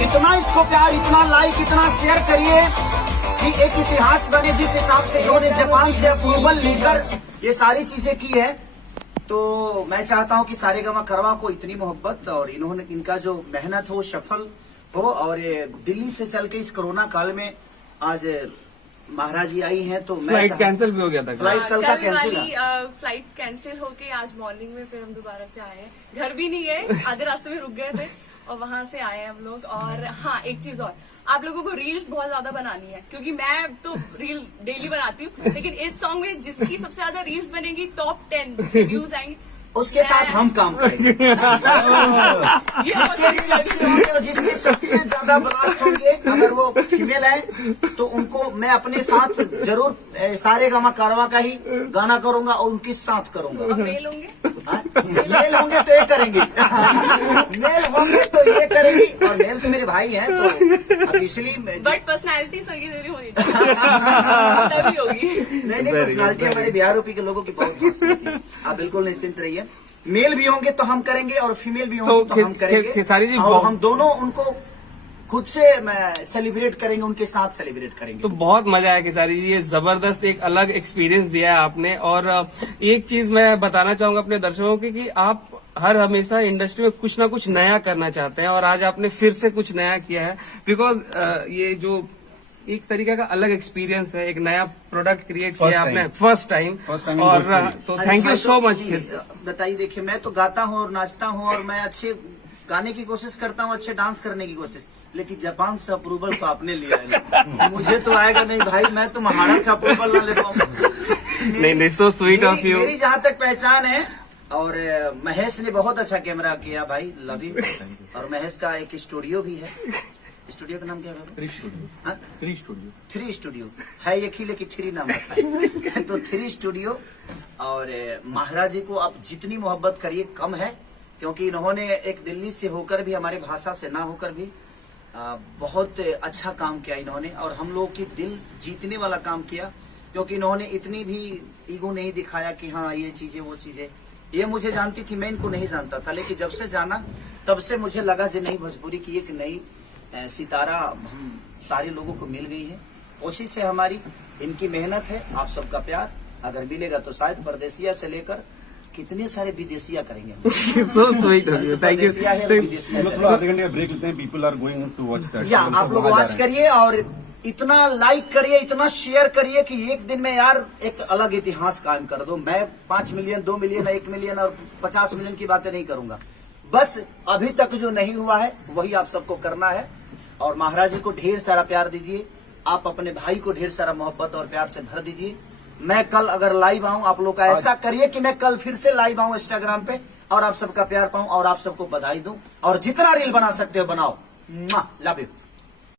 इतना इसको प्यार, इतना लाइक, इतना शेयर करिए कि एक इतिहास बने। जिस हिसाब से इन्होंने जापान से अप्रूवल लेकर ये सारी चीजें की है, तो मैं चाहता हूं कि सारेगामा कारवां को इतनी मोहब्बत और इन्होंने इनका जो मेहनत हो सफल हो। और ये दिल्ली से चल के इस कोरोना काल में आज महाराज जी आई हैं, तो फ्लाइट कैंसिल भी हो गया था। फ्लाइट कल का कैंसिल है। फ्लाइट कैंसिल होके आज मॉर्निंग में फिर हम दोबारा से आए हैं। घर भी नहीं है, आधे रास्ते में रुक गए थे और वहां से आए हम लोग। और हाँ, एक चीज और, आप लोगों को रील्स बहुत ज्यादा बनानी है, क्योंकि मैं तो रील डेली बनाती हूँ, लेकिन इस सॉन्ग में जिसकी सबसे ज्यादा रील्स बनेगी, टॉप 10 व्यूज आएंगे, उसके साथ हम काम करेंगे। जिसके रील अच्छे होंगे और जिसके सबसे ज्यादा ब्लास्ट होंगे, अगर वो फीमेल है तो उनको मैं अपने साथ जरूर सारेगामा कारवां का ही गाना करूंगा और उनके साथ करूंगा। मेल होंगे, मेल होंगे तो ये करेंगी, मेल होंगे तो ये करेगी। और मेल तो मेरे भाई हैं, तो अब इसलिए बट पर्सनैलिटी सही देरी होनी चाहिए होगी। नहीं, पर्सनैलिटी हमारे बिहार यूपी के लोगों की बहुत खास होती है। आप बिल्कुल निश्चिंत रहिए, मेल भी होंगे तो हम करेंगे और फीमेल भी होंगे तो हम करेंगे। खेसारी जी, और हम दोनों उनको खुद से सेलिब्रेट करेंगे, उनके साथ सेलिब्रेट करेंगे। तो बहुत मजा आया खेसारी जी, ये जबरदस्त एक अलग एक्सपीरियंस दिया है आपने। और एक चीज मैं बताना चाहूंगा अपने दर्शकों की कि आप हर हमेशा इंडस्ट्री में कुछ ना कुछ नया करना चाहते हैं, और आज आपने फिर से कुछ नया किया है। बिकॉज ये जो एक तरीके का अलग एक्सपीरियंस है, एक नया प्रोडक्ट क्रिएट किया आपने फर्स्ट टाइम। और तो थैंक यू सो मच। बताइए, देखिए मैं तो गाता हूँ और नाचता हूँ और मैं अच्छे गाने की कोशिश करता हूँ, अच्छे डांस करने की कोशिश, लेकिन जापान से अप्रूवल तो आपने लिया है, मुझे तो आएगा नहीं भाई। मैं तो महाराज से अप्रूवल ना ले पाऊंगा। नहीं, सो स्वीट ऑफ यू। मेरी जहाँ तक पहचान है, और महेश ने बहुत अच्छा कैमरा किया भाई, लव यू। और महेश का एक स्टूडियो भी है, स्टूडियो का नाम क्या है? थ्री स्टूडियो है एक ही, लेकिन 3 नाम रखा है। तो 3 स्टूडियो। और महाराज जी को आप जितनी मोहब्बत करिए कम है, क्योंकि इन्होंने एक दिल्ली से होकर भी, हमारे भाषा से ना होकर भी बहुत अच्छा काम किया इन्होंने, और हम लोगों की दिल जीतने वाला काम किया। क्योंकि इन्होंने इतनी भी ईगो नहीं दिखाया कि हाँ ये चीजें वो चीजें। ये मुझे जानती थी, मैं इनको नहीं जानता था, लेकिन जब से जाना तब से मुझे लगा कि नहीं, भोजपुरी की एक नई सितारा हम सारे लोगों को मिल गई है। कोशिश है हमारी, इनकी मेहनत है, आप सबका प्यार अगर मिलेगा तो शायद परदेसिया से लेकर कितने सारे विदेशिया करेंगे। So sweet, thank you. थोड़ा आधे घंटे का ब्रेक लेते हैं, people are going to watch that. या आप लोग वॉच करिए और इतना लाइक करिए, इतना शेयर करिए कि एक दिन में यार एक अलग इतिहास कायम कर दो। मैं 5 मिलियन, 2 मिलियन, 1 मिलियन और 50 मिलियन की बातें नहीं करूंगा। बस अभी तक जो नहीं हुआ है वही आप सबको करना है। और महाराज जी को ढेर सारा प्यार दीजिए, आप अपने भाई को ढेर सारा मोहब्बत और प्यार से भर दीजिए। मैं कल अगर लाइव आऊं, आप लोग का ऐसा करिए कि मैं कल फिर से लाइव आऊं इंस्टाग्राम पे, और आप सबका प्यार पाऊं और आप सबको बधाई दूं। और जितना रील बना सकते हो बनाओ। Love you.